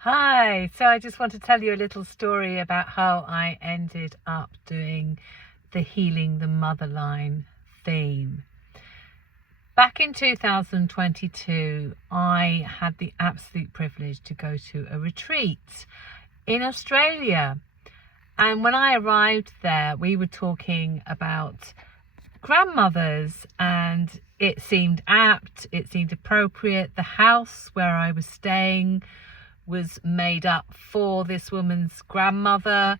Hi, so I just want to tell you a little story about how I ended up doing the Healing the Motherline theme. Back in 2022, I had the absolute privilege to go to a retreat in Australia. And when I arrived there, we were talking about grandmothers, and it seemed apt, it seemed appropriate. The house where I was staying was made up for this woman's grandmother,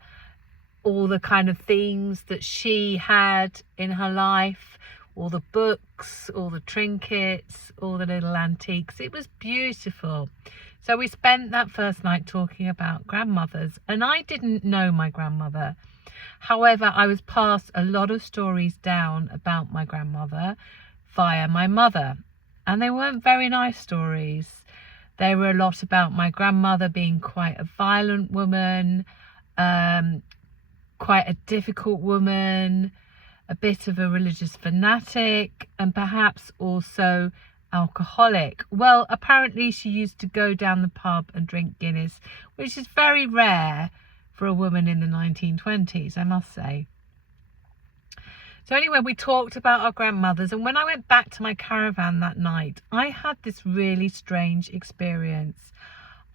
all the kind of themes that she had in her life, all the books, all the trinkets, all the little antiques. It was beautiful. So we spent that first night talking about grandmothers, and I didn't know my grandmother. However, I was passed a lot of stories down about my grandmother via my mother, and they weren't very nice stories. They were a lot about my grandmother being quite a violent woman, quite a difficult woman, a bit of a religious fanatic, and perhaps also alcoholic. Well, apparently she used to go down the pub and drink Guinness, which is very rare for a woman in the 1920s, I must say. So anyway, we talked about our grandmothers, and when I went back to my caravan that night, I had this really strange experience.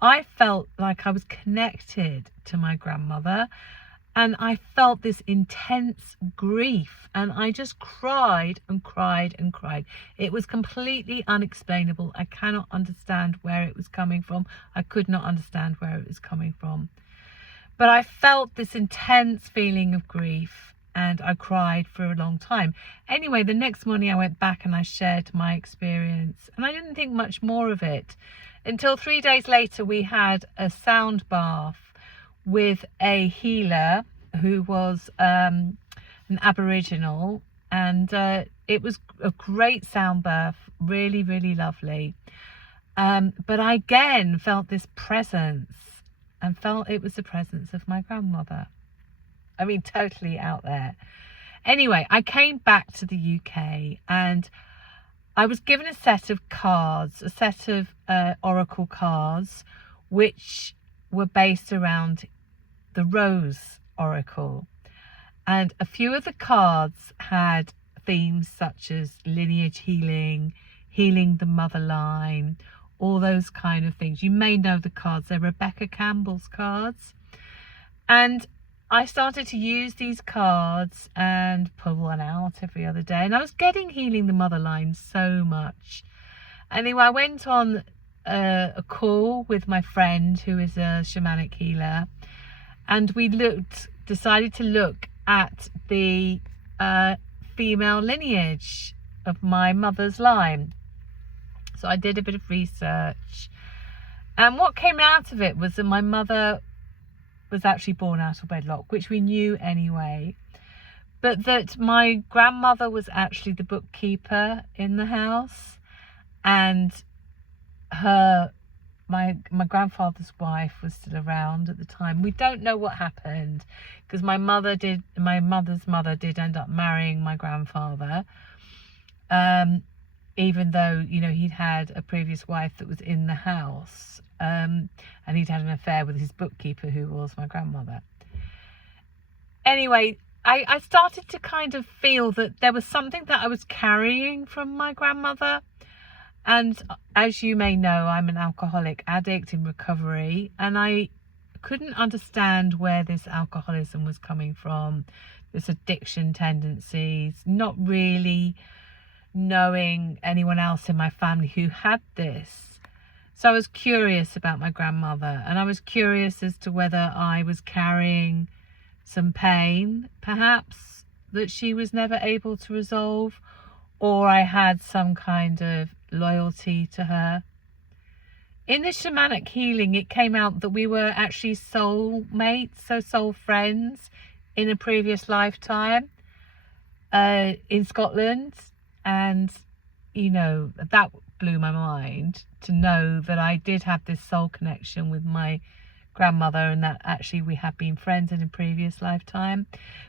I felt like I was connected to my grandmother, and I felt this intense grief, and I just cried and cried and cried. It was completely unexplainable. I cannot understand where it was coming from. I could not understand where it was coming from. But I felt this intense feeling of grief, and I cried for a long time. Anyway, the next morning I went back and I shared my experience, and I didn't think much more of it until 3 days later we had a sound bath with a healer who was an Aboriginal, and it was a great sound bath, really, really lovely. But I again felt this presence, and felt it was the presence of my grandmother. I mean, totally out there. Anyway, I came back to the UK, and I was given a set of cards, a set of oracle cards, which were based around the Rose Oracle. And a few of the cards had themes such as lineage healing, healing the motherline, all those kind of things. You may know the cards. They're Rebecca Campbell's cards. And I started to use these cards and pull one out every other day. And I was getting Healing the Motherline so much. Anyway, I went on a call with my friend who is a shamanic healer. And we decided to look at the female lineage of my mother's line. So I did a bit of research, and what came out of it was that my mother was actually born out of wedlock, which we knew anyway, but that my grandmother was actually the bookkeeper in the house, and my grandfather's wife was still around at the time. We don't know what happened, because my mother's mother did end up marrying my grandfather, even though, you know, he'd had a previous wife that was in the house, and he'd had an affair with his bookkeeper, who was my grandmother. Anyway, I started to kind of feel that there was something that I was carrying from my grandmother. And as you may know, I'm an alcoholic addict in recovery, and I couldn't understand where this alcoholism was coming from, this addiction tendencies, not really knowing anyone else in my family who had this. So I was curious about my grandmother, and I was curious as to whether I was carrying some pain, perhaps, that she was never able to resolve, or I had some kind of loyalty to her. In the shamanic healing, it came out that we were actually soul mates, so soul friends in a previous lifetime in Scotland. And, you know, that blew my mind to know that I did have this soul connection with my grandmother, and that actually we had been friends in a previous lifetime.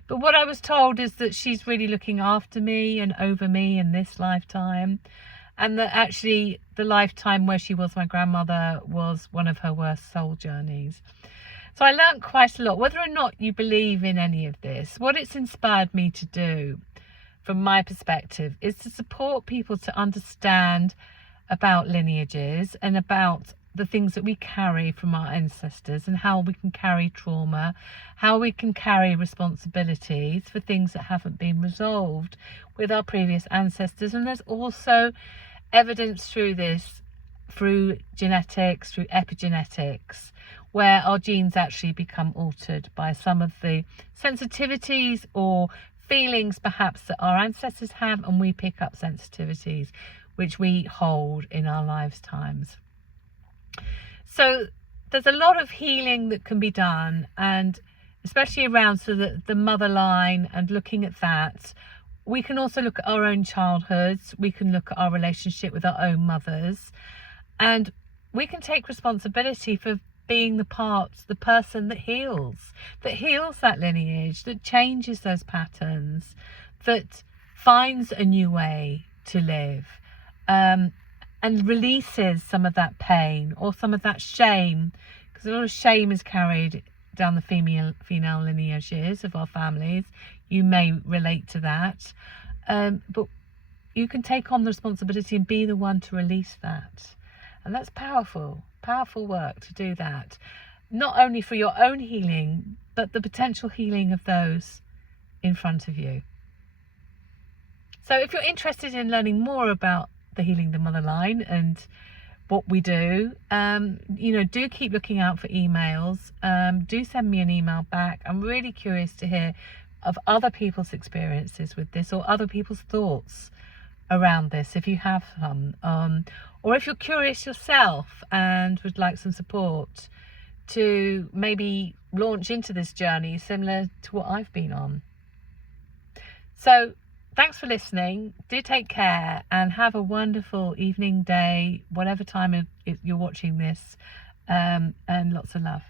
But what I was told is that she's really looking after me and over me in this lifetime, and that actually the lifetime where she was my grandmother was one of her worst soul journeys. So I learned quite a lot. Whether or not you believe in any of this, what it's inspired me to do from my perspective is to support people to understand about lineages and about the things that we carry from our ancestors, and how we can carry trauma, how we can carry responsibilities for things that haven't been resolved with our previous ancestors. And there's also evidence through this, through genetics, through epigenetics, where our genes actually become altered by some of the sensitivities or feelings perhaps that our ancestors have, and we pick up sensitivities which we hold in our lifetimes. So there's a lot of healing that can be done, and especially around the mother line and looking at that. We can also look at our own childhoods. We can look at our relationship with our own mothers, and we can take responsibility for being the person that heals that lineage, that changes those patterns, that finds a new way to live, and releases some of that pain or some of that shame, because a lot of shame is carried down the female lineages of our families. You may relate to that, but you can take on the responsibility and be the one to release that. And that's powerful work to do that, not only for your own healing, but the potential healing of those in front of you. So if you're interested in learning more about the Healing the Motherline and what we do, do keep looking out for emails. Do send me an email back. I'm really curious to hear of other people's experiences with this, or other people's thoughts around this, if you have some, or if you're curious yourself and would like some support to maybe launch into this journey similar to what I've been on. So thanks for listening. Do take care and have a wonderful evening, day, whatever time you're watching this, and lots of love.